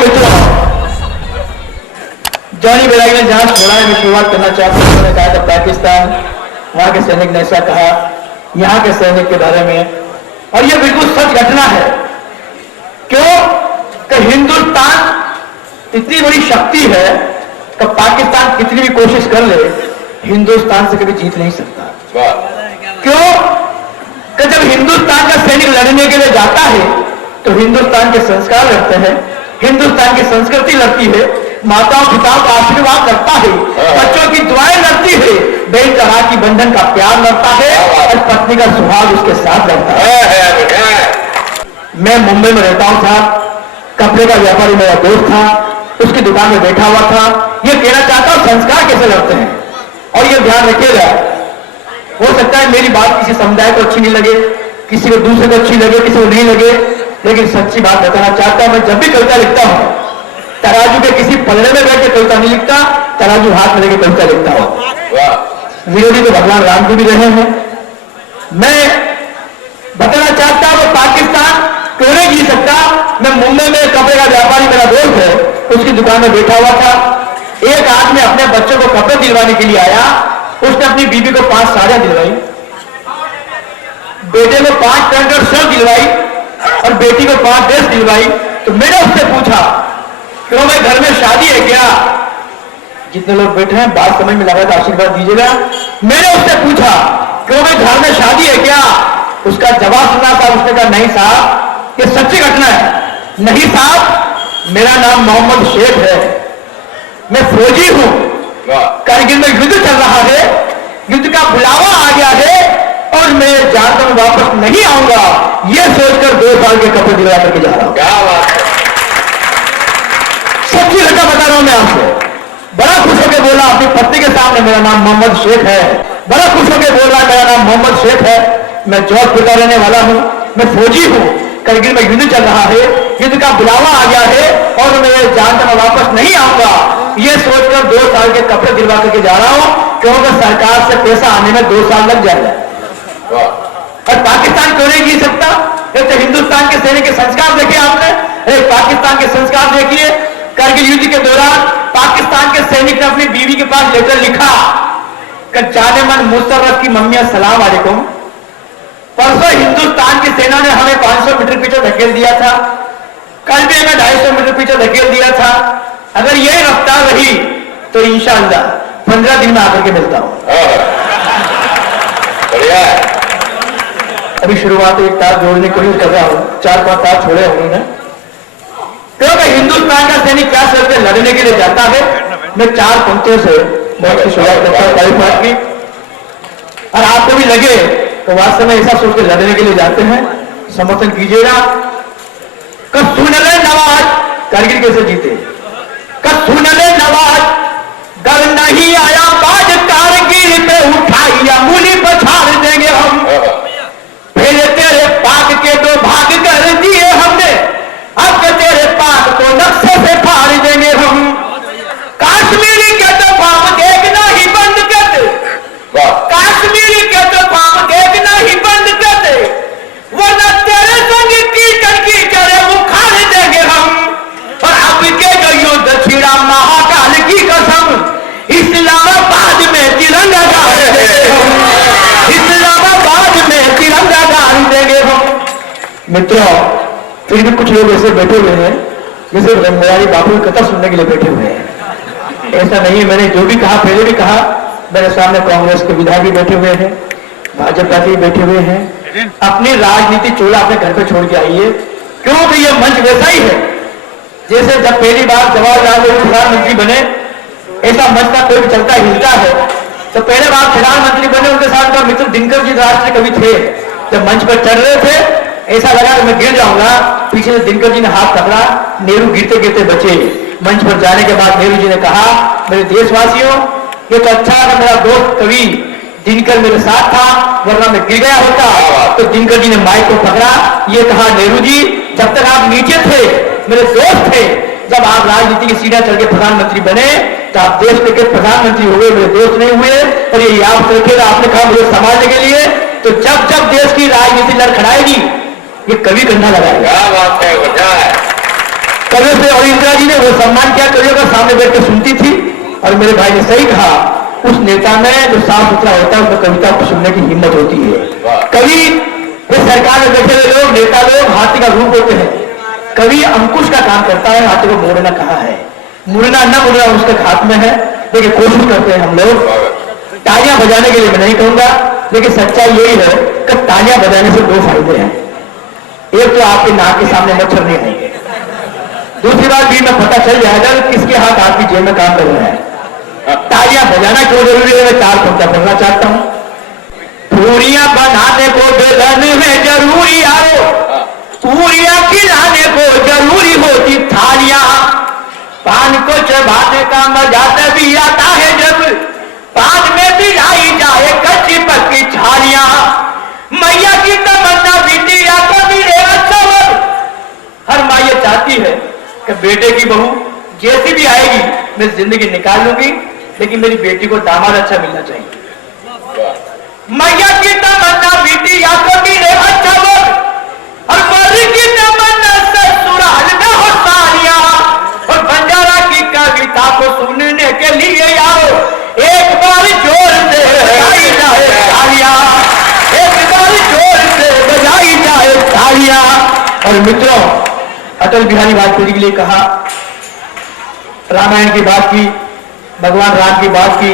मित्रों, जॉनी बेरागी ने जहां छोड़ा है, मैं शुरुआत करना चाहता हूं। उन्होंने कहा था पाकिस्तान, वहां के सैनिक ने ऐसा कहा यहां के सैनिक के बारे में, और यह बिल्कुल सच घटना है। क्यों कि हिंदुस्तान इतनी बड़ी शक्ति है कि पाकिस्तान कितनी भी कोशिश कर ले, हिंदुस्तान से कभी जीत नहीं सकता। क्यों कि जब हिंदुस्तान का सैनिक लड़ने के लिए जाता है तो हिंदुस्तान के संस्कार लड़ते हैं, हिंदुस्तान की संस्कृति लड़ती है, माताओं पिताओं का आशीर्वाद करता है, बच्चों की दुआएं लड़ती है, बहन का राखी बंधन का प्यार लड़ता है और पत्नी का सुहाग उसके साथ लड़ता है। मैं मुंबई में रहता हूं, था कपड़े का व्यापारी मेरा दोस्त था, उसकी दुकान में बैठा हुआ था। यह कहना चाहता हूं संस्कार कैसे लड़ते हैं, और यह ध्यान रखिएगा। हो सकता है मेरी बात किसी समुदाय को अच्छी नहीं लगे, किसी को दूसरे को अच्छी लगे, किसी को नहीं लगे, लेकिन सच्ची बात बताना चाहता हूं। मैं जब भी कविता लिखता हूं, तराजू के किसी पलड़े में बैठ के कविता नहीं लिखता, तराजू हाथ में लेकर कविता लिखता हूं। विरोधी तो भगवान राम को भी रहे हैं। मैं बताना चाहता हूं पाकिस्तान क्यों नहीं जीत सकता। मैं मुंबई में कपड़े का व्यापारी मेरा दोस्त है, उसकी दुकान में बैठा हुआ था। एक आदमी अपने बच्चों को कपड़े दिलवाने के लिए आया, उसने अपनी बीबी को 5 साड़ियां दिलवाई, बेटे को 5 पैंट और शर्ट दिलवाई और बेटी को 5 ड्रेस दिलवाई। तो मैंने उससे पूछा क्यों भाई घर में शादी है क्या? जितने लोग बैठे हैं बात समझ में लगा तो आशीर्वाद दीजिएगा। मैंने उससे पूछा क्यों भाई घर में शादी है क्या? उसका जवाब सुना था, उसने कहा नहीं साहब ये सच्ची घटना है। नहीं साहब मेरा नाम मोहम्मद शेख है, मैं फौजी हूं, कारगिल में युद्ध चल रहा है, युद्ध का बुलावा आ गया है और मैं जानता हूं वापस नहीं आऊंगा, यह सोचकर 2 साल के कपड़े दिलवा करके जा रहा हूं। क्या बात है, सच्ची घटना बता रहा हूं मैं आपसे। बड़ा खुश होकर बोला अपनी पत्नी के सामने मेरा नाम मोहम्मद शेख है, बड़ा खुश होकर बोल रहा है मेरा नाम मोहम्मद शेख है, मैं जौधपुर का रहने वाला हूं, मैं फौजी हूं, कारगिल में युद्ध चल रहा है, युद्ध का बुलावा आ गया है और मैं जानता हूं वापस नहीं आऊंगा, यह सोचकर 2 साल के कपड़े दिलवा करके जा रहा हूं, क्योंकि सरकार से पैसा आने में 2 साल लग जाएगा। और पाकिस्तान क्यों नहीं जीत सकता? एक तो हिंदुस्तान के सैनिक के संस्कार देखे आपने, एक पाकिस्तान के संस्कार देखिए। कारगिल युद्ध के दौरान पाकिस्तान के सैनिक ने अपनी बीवी के पास लेटर लिखा कि जाने मन मुशर्रफ की मम्मी अस्सलाम वालेकुम, परसों हिंदुस्तान की सेना ने हमें 500 मीटर पीछे धकेल दिया था, कल भी हमें 250 मीटर पीछे धकेल दिया था, अगर यही रफ्तार रही तो इंशाअल्लाह 15 दिन में आकर के मिलता हूं। बढ़िया है। अभी शुरुआत एक तार जोड़ने की कोशिश कर रहा हूं, 4-5 तार छोड़े उन्होंने। क्योंकि हिंदुस्तान का सैनिक क्या करके लड़ने के लिए जाता है, मैं 4 पंक्तियों से बहुत की शुरुआत करता हूं तारीफ की, और आपको भी लगे तो वास्तव में ऐसा सोच के लड़ने के लिए जाते हैं, समर्थन कीजिएगा। सुनले नवाज कारगिल कैसे जीते, सुनले नवाज गर नहीं आया बाज कारगिल पे उठाइया मुली पछाड़ देंगे हम, फिर तेरे पाक के 2 भाग कर दिए हमने, अब तेरे पाक को नक्शे से फाड़ देंगे हम, कश्मीरी के तो पाप देखना ही बंद करते, कश्मीरी के तो पाप देखना ही बंद करते, वरना तेरे संग की चढ़े उखाड़ देंगे हम, और अब के जो युद्ध छिड़ा महाकाल की कसम, इस्लामाबाद में तिरंगा गाड़ देंगे हम, इस्लामाबाद में तिरंगा गाड़ देंगे हम। मित्रों, फिर भी कुछ लोग ऐसे बैठे हुए हैं जैसे रंगयारी बापू की कथा सुनने के लिए बैठे हुए हैं। ऐसा नहीं है, मैंने जो भी कहा पहले भी कहा, मेरे सामने कांग्रेस के विधायक भी बैठे हुए हैं, भाजपा के बैठे हुए हैं। अपनी राजनीति चोला अपने घर पे छोड़ के आइए, क्योंकि यह मंच वैसा ही है जैसे जब पहली बार जवाहरलाल नेहरू प्रधानमंत्री बने, ऐसा मंच का कोई चलता हिलता है। तो पहले बार प्रधानमंत्री बने, उनके साथ का मित्र दिनकर जी राष्ट्रीय कवि थे, जब मंच पर चढ़ रहे थे ऐसा लगा कि मैं गिर जाऊंगा, पीछे से दिनकर जी ने हाथ पकड़ा, नेहरू गिरते गिरते बचे। मंच पर जाने के बाद नेहरू जी ने कहा, मेरे देशवासियों ये तो अच्छा है मेरा दोस्त कवि दिनकर मेरे साथ था, वरना मैं गिर गया होता। तो दिनकर जी ने माइक को पकड़ा, ये कहा नेहरू जी जब तक आप नीचे थे मेरे दोस्त थे, जब आप राजनीति की सीढ़ियां चढ़ के प्रधानमंत्री बने तो आप देश के प्रधानमंत्री हुए, मेरे दोस्त नहीं हुए। और ये याद रखिएगा, आपने कहा मुझे संभालने के लिए, तो जब जब देश की राजनीति लड़खड़ाएगी ये कवि कंधा लगाएगा। क्या बात है, वजह है। कवियों से, और इंदिरा जी ने वो सम्मान किया कवियों का, सामने बैठ कर सुनती थी। और मेरे भाई ने सही कहा, उस नेता में जो साफ सुथरा होता है उसमें कविता को सुनने की हिम्मत होती है। कवि ये सरकार में बैठे हुए लोग, नेता लोग हाथी का रूप होते हैं। कवि अंकुश का काम करता है, हाथी को मोड़ना कहा है, मुड़ना न मुड़ना उसके हाथ में है, लेकिन कोशिश करते हैं हम लोग। तालियां बजाने के लिए मैं नहीं कहूंगा, लेकिन सच्चाई यही है कि तालियां बजाने से दो फायदे हैं। एक तो आपके नाक के सामने मच्छर नहीं आएंगे, दूसरी बात भी में पता चल जाएगा किसके हाथ आपकी जेब में काम कर रहे हैं। तालियां बजाना क्यों जरूरी है, मैं 4 पंक्तियां पढ़ना चाहता हूं। पूरियां बनाने को बेलन में जरूरी आओ, पूरियां खिलाने को जरूरी होती थालियां, पान को चबाने का मजा तभी आता है जब पान में मिलाई जाए कच्ची पक्की छालियां। मैया की तमन्ना बीती या तो मिलेगा सवर, हर माँ ये चाहती है कि बेटे की बहू जैसी भी आएगी मैं जिंदगी निकाल लूंगी, लेकिन मेरी बेटी को दामाद अच्छा मिलना चाहिए। मैया की तमन्ना बीती या तो मिलेगा सवर, और मरी की तमन्ना ससुराल में हो सालियां। और बंजारा की कविता को सुनने के लिए आओ, एक बार जोर से बजाई जाए तालियां, एक बार जोर से बजाई जाए तालियां। और मित्रों, अटल बिहारी वाजपेयी जी के लिए कहा, रामायण की बात की, भगवान राम की बात की,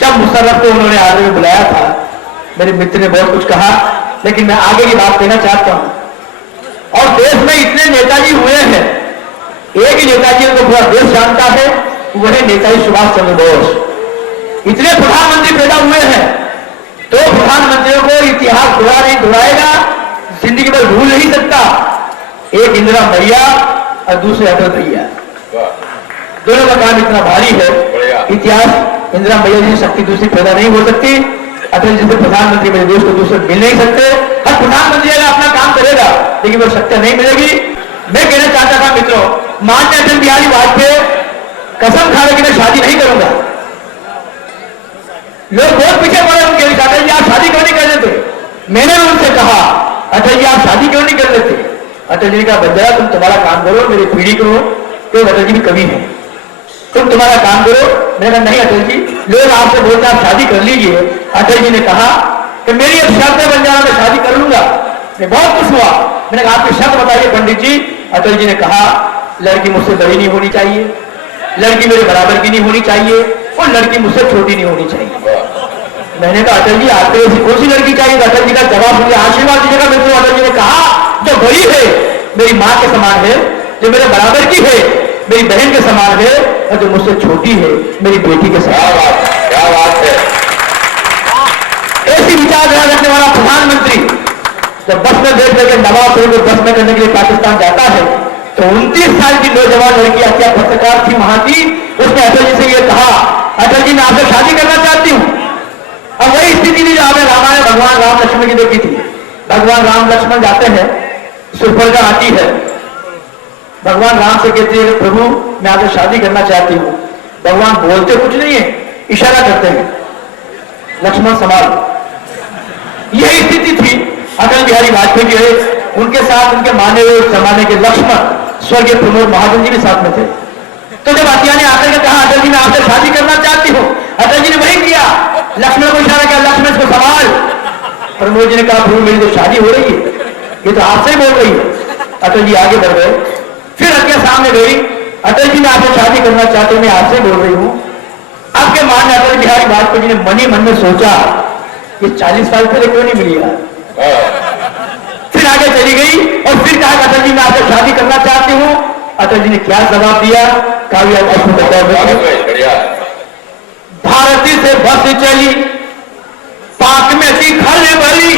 जब मुशर्रफ को उन्होंने आगरे में बुलाया था, मेरे मित्र ने बहुत कुछ कहा, लेकिन मैं आगे की बात कहना चाहता हूं। और देश में इतने नेताजी हुए हैं, एक ही नेताजी को पूरा देश जानता है, वही नेताजी सुभाष चंद्र बोस। इतने प्रधानमंत्री पैदा हुए हैं, तो प्रधानमंत्रियों को इतिहास दोहराएगा, जिंदगी भर भूल नहीं सकता। एक इंदिरा मैया और दूसरे अटल भैया, दोनों का काम इतना भारी है। इतिहास इंदिरा मैया जी शक्ति दूसरी पैदा नहीं हो सकती, अटल जी से प्रधानमंत्री मेरे देश को दूसरे मिल नहीं सकते। हर प्रधानमंत्री अगर अपना काम करेगा, लेकिन वो शक्ति नहीं मिलेगी। मैं कहना चाहता था मित्रों, माननीय अटल बिहारी वाजपेयी कसम खा रहे कि मैं शादी नहीं करूंगा। लोग बहुत पीछे पड़े उनके, अटल जी आप शादी क्यों नहीं कर लेते? मैंने उनसे कहा, अटल जी आप शादी क्यों नहीं कर लेते? अटल जी ने कहा, बंजारा तुम तुम्हारा काम करो, मेरी पीढ़ी को, तो अटल जी भी कवि है, तुम तुम्हारा काम करो। मैंने कहा नहीं अटल जी, लोग आपसे बोलते आप शादी कर लीजिए। अटल जी ने कहा कि मेरी एक शर्त बन जाना, मैं शादी कर लूंगा। मैं बहुत खुश हुआ। मैंने कहा आपकी शर्त बताइए पंडित जी। अटल जी ने कहा, लड़की मुझसे बड़ी नहीं होनी चाहिए, लड़की मेरे बराबर की नहीं होनी चाहिए, और लड़की मुझसे छोटी नहीं होनी चाहिए। मैंने कहा अटल जी आपको ऐसी कौन सी लड़की चाहिए? अटल जी का जवाब मुझे आशीर्वाद दीजिएगा मित्रों। अटल जी ने कहा, जो बड़ी है मेरी माँ के समान है, जो मेरे बराबर की है मेरी बहन के समान है, और जो मुझसे छोटी है मेरी बेटी के समान। क्या बात है। ऐसी विचारधारा रखने वाला प्रधानमंत्री जब बस में बैठ करके नवाब शरीफ को बस में करने के लिए पाकिस्तान जाता है, तो 29 साल की नौजवान लड़की क्या पत्रकार थी वहां की, उसने अटल जी से यह कहा, अटल जी मैं आपसे शादी करना चाहती हूं। अब वही स्थिति थी जो आपने रामायण भगवान राम लक्ष्मण की देखी थी। भगवान राम लक्ष्मण जाते हैं, सुपर्णा आती है, भगवान राम से कहते हैं प्रभु मैं आपसे शादी करना चाहती हूं। भगवान बोलते कुछ नहीं है, इशारा करते हैं, लक्ष्मण संभाल। यही स्थिति थी अटल बिहारी वाजपेयी की। उनके साथ उनके माने हुए जमाने के लक्ष्मण स्वर्गीय प्रमोद महाजन जी भी साथ में थे। तो जब अतिया ने आकर के कहा अटल जी मैं आपसे शादी करना चाहती हूँ, अटल जी ने वही किया, लक्ष्मण को इशारा किया, लक्ष्मण को संभाल। प्रमोद जी ने कहा प्रभु मेरी तो शादी हो रही है, ये तो आपसे ही बोल रही है। अटल जी आगे बढ़ गए, फिर अतिया सामने गई, अटल जी मैं आपसे शादी करना चाहती हूँ, मैं आपसे बोल रही हूँ। आपके माननीय अटल बिहारी वाजपेयी जी ने मन ही मन में सोचा, ये 40 साल पहले क्यों नहीं मिली यार। फिर आगे चली गई और फिर कहा अटल जी मैं आपसे शादी करना चाहती हूँ। अटल जी ने क्या जवाब दिया, काव्य भारती से बस चली, पाक में थी खल बली,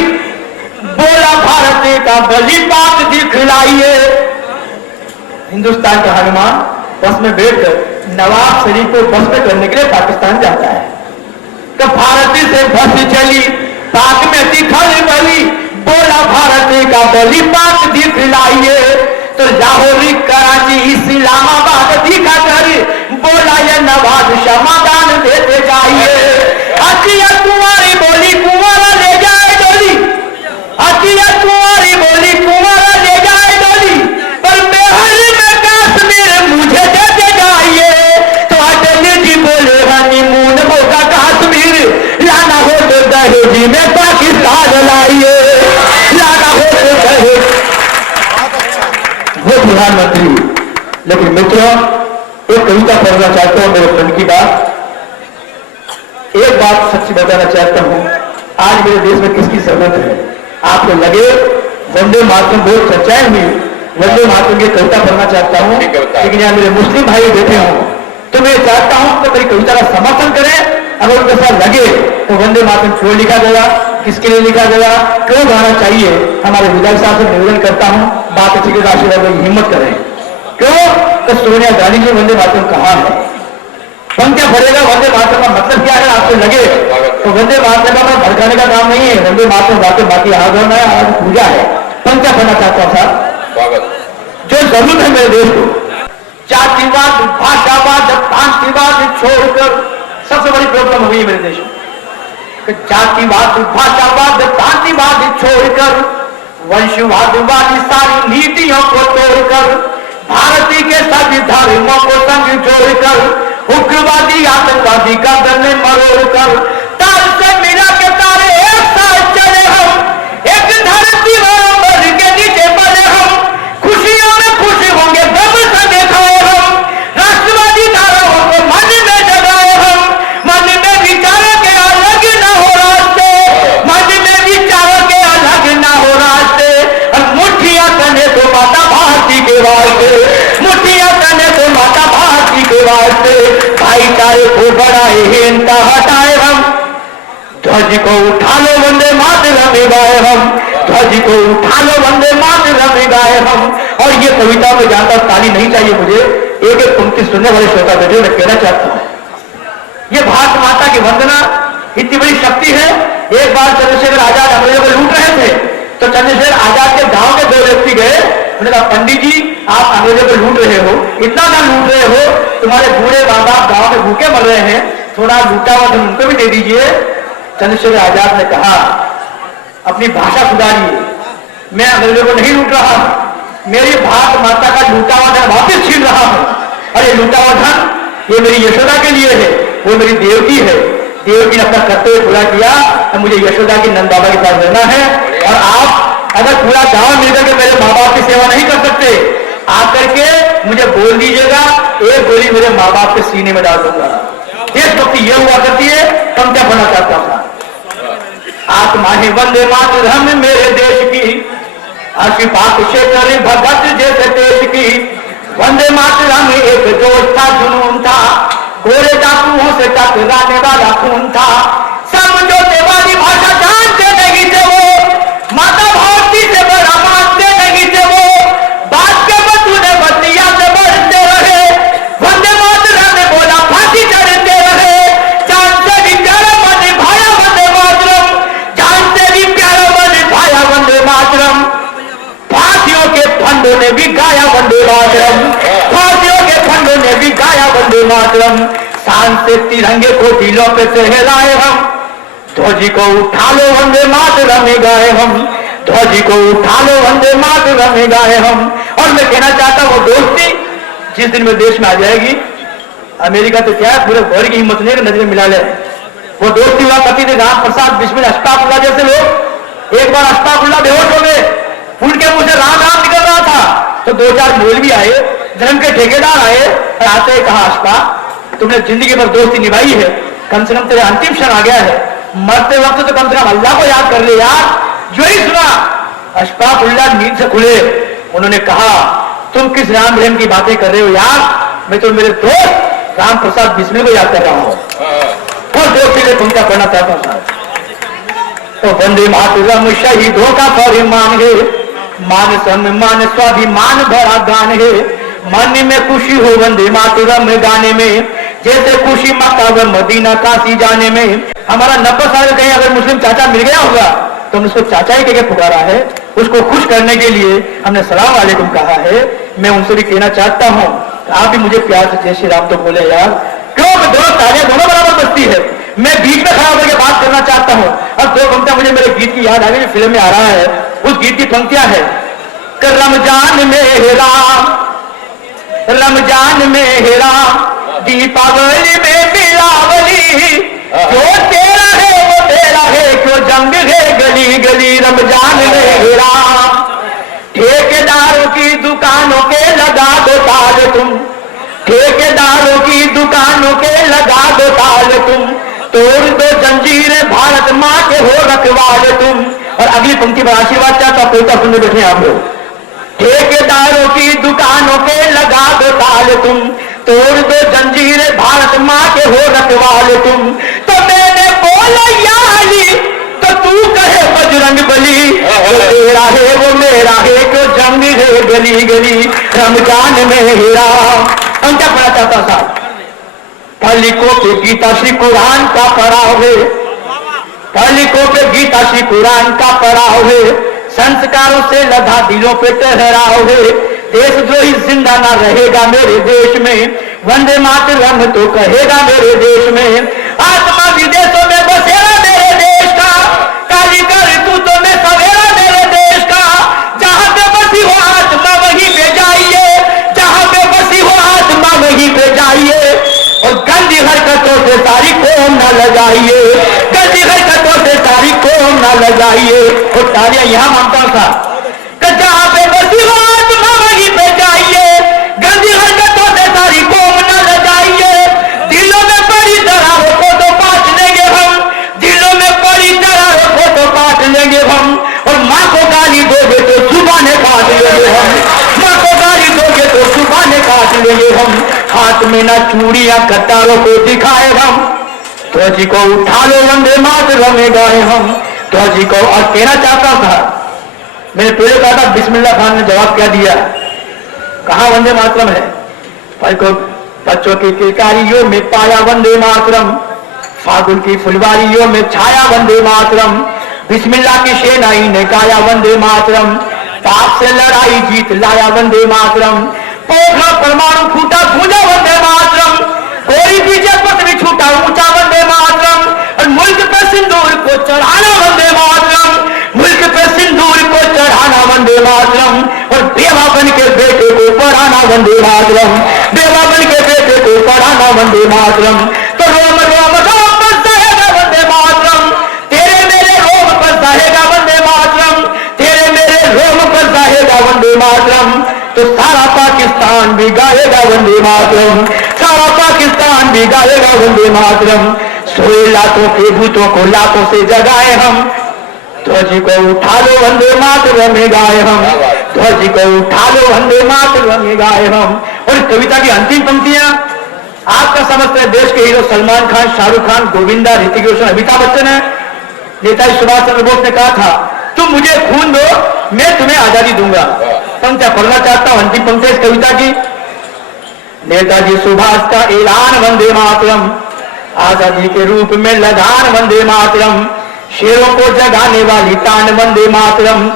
बोला भारती का बलि पाक दिखलाइए। हिंदुस्तान का हनुमान बस में बैठकर नवाब शरीफ को बस में करने के लिए पाकिस्तान जाता है। तो भारती से बस चली, पाक में थी खल बली, बोला भारती का बलि पाक दिखलाइए। तो लाहौर कराची इस्लामाबाद दिखा कर बोला ये नवाज समाधान देते जाइए। अतिया कुंवारी बोली कुंवारा ले जाए डोली, अतिया कुंवारी बोली कुंवारा ले जाए डोली, पर मेहर में लेकिन मित्रों, एक कविता पढ़ना चाहता हूं मेरे मन की बात। एक बात सच्ची बताना चाहता हूं, आज मेरे देश में किसकी जरूरत है? आपको लगे वंदे मातरम बहुत चर्चाएं हुई, वंदे मातरम की कविता पढ़ना चाहता हूं, लेकिन यहाँ मेरे मुस्लिम भाई बैठे हों तो मैं चाहता हूं तो मेरी कविता का समर्थन करें। अगर उनके साथ लगे तो वंदे मातरम क्यों लिखा गया, किसके लिए लिखा गया, क्यों गाना चाहिए, हमारे विधायक साहब से निवेदन करता हूं, बात अच्छी के आशीर्वाद में हिम्मत करें। क्यों? तो सोनिया गांधी जी वंदे मातरम कहा है, पंक्तियां भरेगा वंदे मातरम का मतलब क्या है आपको लगे तो वंदे मातरम का भड़काने का काम नहीं है, वंदे मातरम बातें बाकी आगमन है, आज पूजा है। पंक्तियां पढ़ना चाहता हूं साहब, जो जरूरत है मेरे देश को, जातिवाद भाषावाद प्रांतिवाद छोड़कर, सबसे बड़ी प्रॉब्लम हुई है मेरे देश में, जातिवाद भाषावाद प्रांतिवाद छोड़कर वंशवाद वाली सारी नीतियों को तोड़कर भारतीय के सभी धर्मों को संग जोड़कर उग्रवादी आतंकवादी का गले मरोड़कर तार से मिला के तारे एक साथ चले हम, एक धरती पर के नीचे पड़े हम, खुशियों में खुश होंगे गम संगे खाए हम, राष्ट्रवादी धाराओं को मन में जगाए हम, मन में विचारों के अलग न हो रास्ते, मन में विचारों के अलग न हो रास्ते, और मुठ्ठियां तने तो माता भारती के वास्ते, मुठ्ठियां तने तो माता भारती के वास्ते, भाईचारे को बढ़ाए हिंसा हटाए हम, ध्वज को उठा लो वंदे मातरम गाए हम, ध्वज को उठा लो वंदे मातरम गाए हम। और ये कविता में जाता ताली नहीं चाहिए मुझे, एक एक पंक्ति सुनने वाले श्रोता बैठे मैं कहना चाहता हूं, ये भारत माता की वंदना इतनी बड़ी शक्ति है। एक बार चंद्रशेखर आजाद अंग्रेजों को लूट रहे थे तो चंद्रशेखर आजाद के गांव के दो व्यक्ति गए, उन्होंने कहा पंडित जी आप अंग्रेजों को लूट रहे हो, इतना ना लूट रहे हो, तुम्हारे बूढ़े माँ बाप गांव में भूखे मर रहे हैं, थोड़ा लूटा हुआ धन उनको भी दे दीजिए। चंद्रशेखर आजाद ने कहा अपनी भाषा सुधारिए, मैं अंग्रेजों को नहीं लूट रहा हूं, मेरी भारत माता का लूटा हुआ धन वापिस छीन रहा हूं, और ये लूटा हुआ धन ये मेरी यशोदा के लिए है, वो मेरी देवकी है, देवकी ने अपना कर्तव्य पूरा किया, तो मुझे यशोदा की नंद बाबा के साथ रहना है। और आप अगर पूरा गांव मिलकर के मेरे माँ बाप की सेवा नहीं कर सकते, आकर के मुझे बोल दीजिएगा, एक गोली मेरे माँ बाप के सीने में डाल दूंगा। देशभक्ति ये हुआ करती है, कम क्या बना चाहता था। आत्मा ही वंदे मातरम मेरे देश की, आशीपात से करे भगत जैसे देश की, वंदे मातरम एक जोश था, जुनून था, गोरे डाकुओं से टकराने वाला खून था, समझौते वाली भाषा जानते नहीं थे वो, माता भारती से बड़ा मानते नहीं थे वो, बात के बतूने बतिया से बढ़ते रहे, वंदे मातरम ने बोला फांसी चढ़ते रहे, जान से भी प्यारा मन भाया वंदे मातरम, जान से भी प्यारा मन भाया वंदे मातरम, फांसियों के फंडों ने भी गाया वंदे मातरम, फांसियों के फंडों ने भी गाया वंदे मातरम, शान से तिरंगे को दिलों पे सहलाए हम, ध्वज को उठा लो वंदे मातरम गाए हम, ध्वज को उठा लो वंदे मातरम गाए हम। और मैं कहना चाहता हूं वो दोस्ती जिस दिन में देश में आ जाएगी, अमेरिका तो क्या है पूरे वर्ल्ड की हिम्मत नहीं नजर मिला ले, वो दोस्ती हुआ करती थी राम प्रसाद बिस्मिल अश्ताकुल्ला जैसे लोग, एक बार अश्ताकुल्ला बेहोश हो गए, उनके मुंह से राम राम निकल रहा था, तो दो चार मौलवी आए, धर्म के ठेकेदार आए, और आते ही कहा अश्ता तुमने जिंदगी भर दोस्ती निभाई है, कम से कम तेरे अंतिम क्षण आ गया है, मरते वक्त तो कम से कम अल्लाह को याद कर ले यार। जो ही सुना अश्फाकुल्ला नींद से खुले, उन्होंने कहा तुम किस राम रहीम की बातें कर रहे हो यार, मैं तो मेरे दोस्त राम प्रसाद बिस्मिल को याद कर रहा हूं, और दोस्ती के पंक्तियां पढ़ना चाहता हूं साहब। तो वंदे मातरम शहीदों का परिमान है, मान सम्मान स्वाभिमान भरा गान है, मन में खुशी हो वंदे मातरम गाने में, जैसे खुशी मक्का व मदीना काशी जाने में। हमारा 90 साल कहीं अगर मुस्लिम चाचा मिल गया होगा तो हमने उसको चाचा ही कह पुकारा है, उसको खुश करने के लिए हमने सलाम वालेकुम कहा है। मैं उनसे भी कहना चाहता हूं आप भी मुझे प्यार से जय श्री राम तो बोले यार, क्यों दोनों तालियां दोनों बराबर बजती है। मैं बीच में खड़ा होकर बात करना चाहता हूं, और दो पंक्तियां मुझे मेरे गीत की याद आ गई, फिल्म में आ रहा है, उस गीत की पंक्तियां है, रमजान में हेरा, रमजान में हेरा, दीपावली में बिलावली, जो तेरा है वो तेरा है, क्यों जंग है गली गली, रमजान में हेरा, ठेकेदारों की दुकानों के लगा दो ताले, तुम ठेकेदारों की दुकानों के लगा दो ताल तुम, तोड़ दो जंजीरें भारत माँ के हो रखवाले तुम। और अगली पंक्ति पर आशीर्वाद चाहता कोई तो सुनने बैठे आप लोग। ठेकेदारों की दुकानों के लगा दो ताल तुम, तोड़ दो जंजीरें भारत माँ के हो रखवाले तुम। तो मैंने बोला या अली, तो तू कहे बजरंग बली, जो तेरा है वो मेरा है, क्यों जंग है गली गली रमजान में हेरा। हम क्या पढ़ा चाहता साहब, कालिकों पे गीता श्री कुरान का पढ़ाओ है, कालिकों पे गीता श्री कुरान का पढ़ाओ है, संस्कारों से लदा दिलों पे ठहराओ है। देशद्रोही जिंदा ना रहेगा मेरे देश में, वंदे मातरम तो कहेगा मेरे देश में। आत्मा विदेशों में बसेरा मेरे देश का, काली कर तू तो मैं सवेरा मेरे देश का। जहां पे बसी हो आत्मा वहीं पे जाइए, जहां पे बसी हो आत्मा वहीं पे जाइए। और गंदी हरकतों से सारी कौम न लगाइए, गंदी हरकतों से सारी कौम न लगाइए। और तालियां यहां मांगता था कि जहां पे बसी हो आत्मा वहीं पे जाइए, गंदी हरकतों से सारी कौम न लगाइए। दिलों में पड़ी दरारों को तो पाट लेंगे हम, दिलों में पड़ी दरारों को तो पाट लेंगे हम। और माँ को गाली दोगे तो जुबानें काट लेंगे हम, माँ को गाली दोगे तो जुबानें काट लेंगे हम। हाथ में ना चूड़ियां कतारों को दिखाए हम, ध्वजी को उठा लो वंदे मातरम में गाए हम, ध्वजी को। और कहना चाहता था, मैंने पहले कहा था बिस्मिल्लाह खान ने जवाब क्या दिया, कहां वंदे मातरम है। बच्चों की किलकारियों में पाया वंदे मातरम, फागुन की फुलवारियों में छाया वंदे मातरम। बिस्मिल्लाह की सेनाई ने गाया वंदे मातरम, पाप से लड़ाई जीत लाया वंदे मातरम। पोखरा परमाणु फूटा गूंजा वंदे मातरम, कोई बीजे पृथ्वी छूटा ऊंचा वंदे मातरम। और मुल्क पे सिंदूर को चढ़ाना वंदे मातरम, मुल्क पे सिंदूर को चढ़ाना वंदे मातरम। और बेवा बन के बेटे को पढ़ाना वंदे मातरम, बेवा बन के बेटे को पढ़ाना वंदे मातरम। तो रोम रोम रोम पर सहेगा वंदे मातरम, तेरे मेरे रोम पर सहेगा वंदे मातरम, तेरे मेरे रोम पर सहेगा वंदे मातरम। तो सारा पाकिस्तान भी गाएगा वंदे मातरम, सारा पाकिस्तान भी गाएगा वंदे मातरम। सोए लातों के भूतों को लातों से जगाए हम, ध्वजी को उठा लो वंदे मातरम में गाए हम, ध्वजी को उठा लो वंदे मातरम में गाए हम। और कविता की अंतिम पंक्तियां आपका समझते हैं, देश के हीरो सलमान खान, शाहरुख खान, गोविंदा, ऋतिक रोशन, अमिताभ बच्चन है। नेताजी सुभाष चंद्र बोस ने कहा था, तुम मुझे खून दो मैं तुम्हें आजादी दूंगा। पंक्तियां पढ़ना चाहता हूं, अंतिम पंक्ति इस कविता की। नेताजी सुभाष का ऐलान वंदे मातरम, आजादी के रूप में लदान वंदे मातरम। शेरों को जगाने वाली तान वंदे मातरम,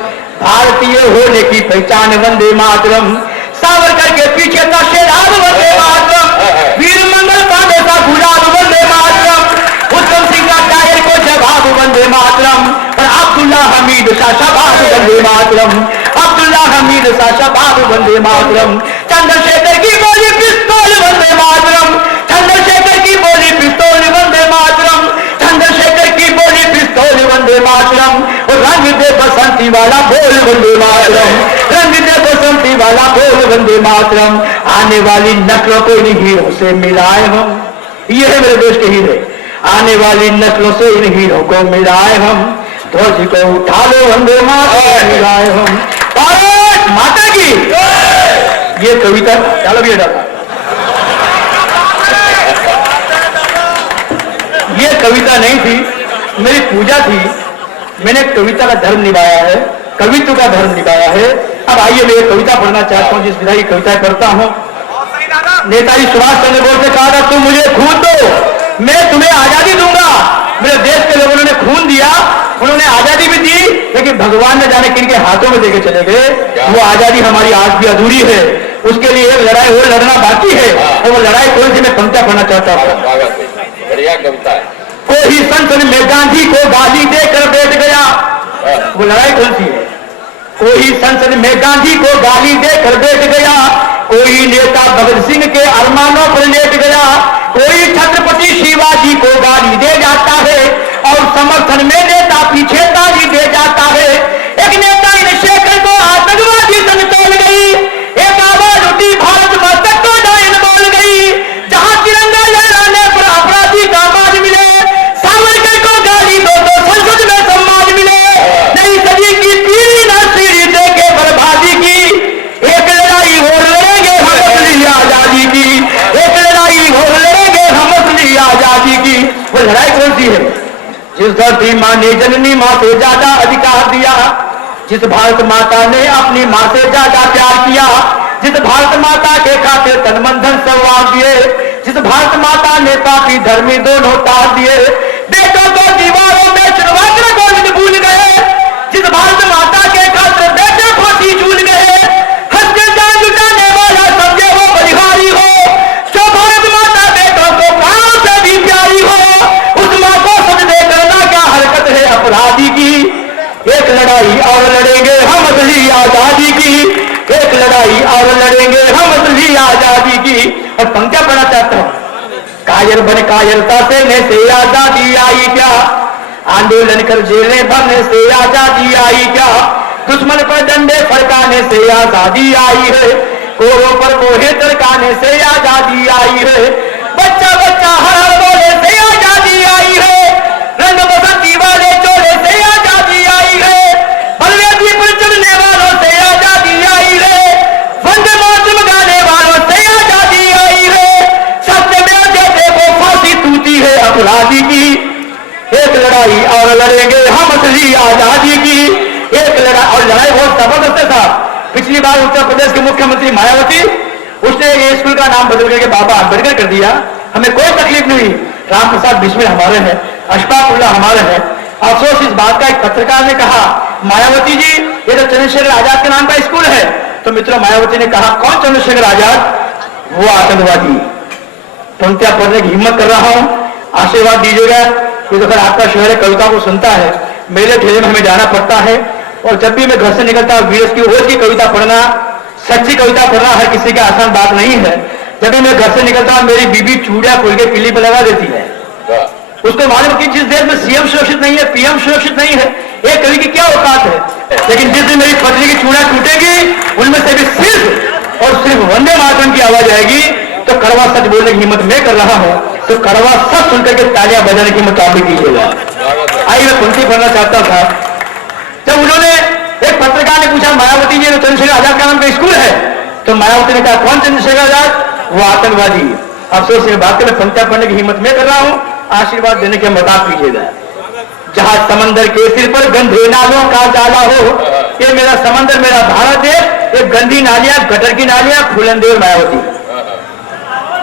भारतीय होने की पहचान वंदे मातरम। सावरकर के पीछे था शेराब वंदे मातरम, वीर मंगल पांडे का गुलाब वंदे मातरम। उत्तम सिंह का टायर को जवाब वंदे मातरम। और अब्दुल्ला हमीद शाशाबाद वंदे मातरम, अब्दुल्ला हमीद शाशाबाद वंदे मातरम। चंद्रशेखर की बोली पिस्तौल वंदे मातरम, चंद्रशेखर की बोली पिस्तौल वंदे मातरम, चंद्रशेखर की बोली पिस्तौल वंदे मातरम। और रंग दे बसंती वाला बोल वंदे मातरम, रंग दे बसंती वाला बोल वंदे मातरम। आने वाली नस्लों को इन हीरों से मिलाए हम, ये है मेरे देश के हीरे, आने वाली नस्लों से इन हीरों को मिलाए हम। ध्वज को उठा लो वंदे मातरम मिलाए हम, भारत माता की। ये कविता चलो भी डाला, ये कविता नहीं थी, मेरी पूजा थी। मैंने कविता का धर्म निभाया है, कवित्व का धर्म निभाया है। अब आइए मैं कविता पढ़ना चाहता हूं, जिस विधा की कविता करता हूं। नेताजी सुभाष चंद्र बोस ने कहा था, तुम मुझे खून दो मैं तुम्हें आजादी दूंगा। मेरे देश के लोगों ने खून दिया, उन्होंने आजादी भी दी, लेकिन भगवान ने जाने किन के हाथों में देके चले गए। वो आजादी हमारी आज भी अधूरी है, उसके लिए एक लड़ाई और लड़ना बाकी है। और वो लड़ाई कौन सी, मैं पंक्तियां पढ़ना चाहता हूं। बढ़िया कविता है। कोई संसद में गांधी को गाली देकर बैठ गया, वो लड़ाई कौन सी है। कोई संसद में गांधी को गाली देकर बैठ गया, कोई नेता भगत सिंह के अरमानों पर लेट गया, कोई छत्रपति शिवाजी को गाली दे जाता है और समर्थन में नेता पीछे ताली दे जाता है। एक नेता इन शेखर को आतंकवादी संग तोड़ गई, एक आवाज उठी भारत माता को डायन बोल गई। इस धरती माँ ने जननी माँ से ज्यादा अधिकार दिया, जिस भारत माता ने अपनी माँ से ज्यादा प्यार किया, जिस भारत माता के खातिर तन मन धन सब वार दिए, जिस भारत माता ने पापी धर्मी दोनों तार दिए, बेटों को दीवारों में चुनवा कर गोविंद भूल गए, जिस भारत माता के खातिर बेटे फांसी झूल गए, हंस के जान जुटाने वाला समझे वो बलिहारी हो, जो भारत माता बेटों को प्राणों से भी प्यारी हो, उस माँ को सजदे करना क्या हरकत है अपराधी की। एक लड़ाई और लड़ेंगे हम असली आजादी की, एक लड़ाई और लड़ेंगे हम असली आजादी की। और पंक्तियां पढ़ना चाहता हूं। कायर बन कायरता से आजादी आई क्या, आंदोलन कर जेलें भरने से आजादी आई क्या, दुश्मन पर डंडे फड़काने से आजादी आई है, कोरों पर मोहे तरकाने से आजादी आई है, बच्चा बच्चा हर बोले से आजादी आई है, रंग बसंती वाले चोले से आजादी आई है, बलवेदी पर चढ़ने वालों से आजादी आई है, वंदे मातरम गाने वालों से आजादी आई है, सत्य में जैसे वो फांसी टूटी है अपराधी की। एक लड़ाई और लड़ेंगे हम असली आजादी की, एक लड़ाई। और लड़ाई बहुत जबरदस्त है साहब। पिछली बार उत्तर प्रदेश के मुख्यमंत्री मायावती, उसने ये स्कूल का नाम बदल करके बाबा अम्बेडकर कर दिया। हमें कोई तकलीफ नहीं, राम प्रसाद बिस्मिल हमारे हैं, अशफाकुल्ला हमारे हैं। अफसोस इस बात का, एक पत्रकार ने कहा मायावती जी ये तो चंद्रशेखर आजाद के नाम का स्कूल है। तो मित्रों मायावती ने कहा कौन चंद्रशेखर आजाद, वो आतंकवादी। पंक्तियां पढ़ने की हिम्मत कर रहा हूं, आशीर्वाद दीजिएगा। ये तो खैर आपका शहर है, कविता को सुनता है, मेरे ठेले में हमें जाना पड़ता है, और जब भी मैं घर से निकलता हूं वीरस की ओर की कविता पढ़ना, सच्ची कविता पढ़ना हर किसी की आसान बात नहीं है। जब भी मैं घर से निकलता हूं मेरी बीबी चूड़िया खोल के किली पर लगा देती है। उसको मालूम कि जिस देश में सीएम सुरक्षित नहीं है, पीएम सुरक्षित नहीं है, एक कवि की क्या औकात है। लेकिन जिस दिन मेरी पत्नी की चूड़िया टूटेगी, उनमें से भी सिर्फ और सिर्फ वंदे मातरम की आवाज आएगी, तो कड़वा सच बोलने की हिम्मत मैं कर रहा हूं, तो कड़वा सच सुनकर के तालियां बजाने की हिम्मत आप भी कीजिएगा। आइए मैं पंक्ति पढ़ना चाहता था। जब उन्होंने, एक पत्रकार ने पूछा मायावती जी चंद्रशेखर आजाद का नाम का स्कूल है, तो मायावती ने कहा कौन चंद्रशेखर आजाद, वो आतंकवादी। अफसोस ये बात में पंक्तियां पढ़ने की हिम्मत मैं कर रहा हूं, आशीर्वाद देने के मत आप कीजिएगा। जहां समंदर के सिर पर गंदे नालों का जाला हो, ये मेरा समंदर मेरा भारत है, ये गंदी नालियां गटर की नालियां फूलनदेव मायावती।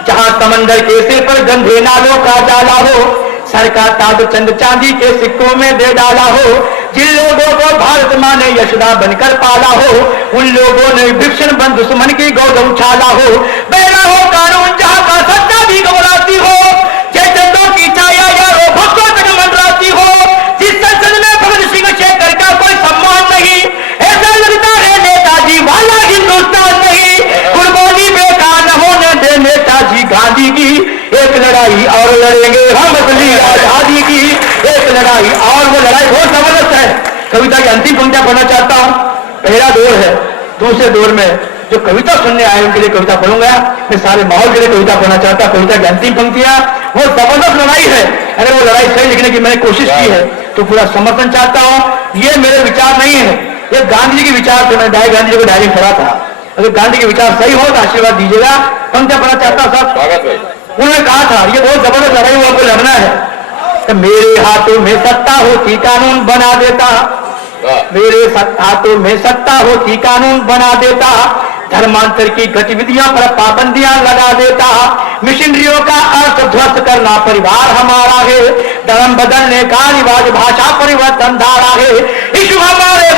जहां समंदर के सिर पर गंदे नालों का जाला हो, सरकार ताज चंद चांदी के सिक्कों में दे डाला हो, जिन लोगों को भारत माँ ने यशोदा बनकर पाला हो, उन लोगों ने भीषण बन दुश्मन की गोद उछाला हो, बेरा हो कानून जहां का सत्ता भी घबराती हो, चंदों की छाया यारों भक्तों तक मंडराती हो, जिस संसद में भगत सिंह शेखर का कोई सम्मान नहीं, ऐसा लगता है नेताजी वाला हिंदुस्तान नहीं, कुर्बानी बेकार न होने दे नेताजी गांधी की। एक लड़ाई और लड़ेंगे हम असली आजादी की, एक लड़ाई और वो लड़ाई बहुत जबरदस्त है। कविता की अंतिम पंक्तियां पढ़ना चाहता हूं। पहला दौर है, दूसरे दौर में जो कविता सुनने आए उनके लिए कविता पढ़ूंगा, मैं सारे माहौल के लिए कविता पढ़ना चाहता। कविता की अंतिम पंक्तियां, वो जबरदस्त लड़ाई है। अगर वो लड़ाई सही लिखने की मैंने कोशिश की है तो पूरा समर्थन चाहता हूं। ये मेरे विचार नहीं है, ये गांधी जी के विचार थे। मैं गांधी जी को डायरी पढ़ा था। अगर गांधी के विचार सही हो तो आशीर्वाद दीजिएगा। पंक्तियां पढ़ना चाहता साहब। उन्होंने कहा था ये बहुत जबरदस्त लड़ाई वो आपको लड़ना है। तो मेरे हाथों में सत्ता होती कानून बना देता, मेरे हाथों में सत्ता होती कानून बना देता, धर्मांतर की गतिविधियों पर पाबंदियां लगा देता, मिशनरियों का अर्थ ध्वस्त करना परिवार हमारा है, धर्म बदलने का रिवाज भाषा परिवर्तन धारा है, ईशु हमारे